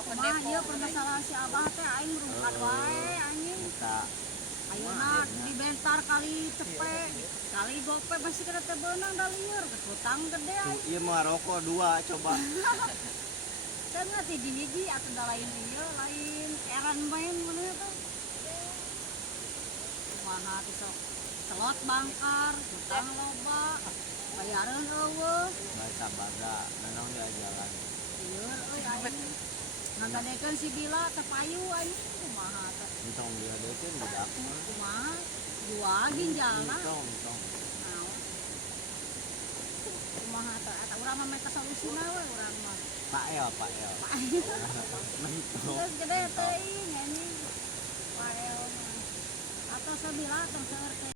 Kumaha ieu permasalahan si Abah teh aing rungkat wae anjing. Ayeuna dibentar kali cepet, kali gope masih kena teh beunang da lieur, hutang gede aing. Ieu mah rokok 2 coba. Teu ngerti di hiji atuh da lain ieu, lain eran main mana teh. Kumaha teh sok celot bangkar, hutang loba, bayareun eueuh. Bae sabada, nanong dia jalan. Lieur euy aing. Ngagadekeun si Bila teh payu anjing kumaha teh. Entong dia dekeun budak mah. Kumaha? Dua ginjalna. Entong. Naon? Kumaha teh eta urang mah meta solusina we urang mah. Pak El. Mentong. Geus gede teuing anjing. Pael mah. Atuh sabila tong seueur teh.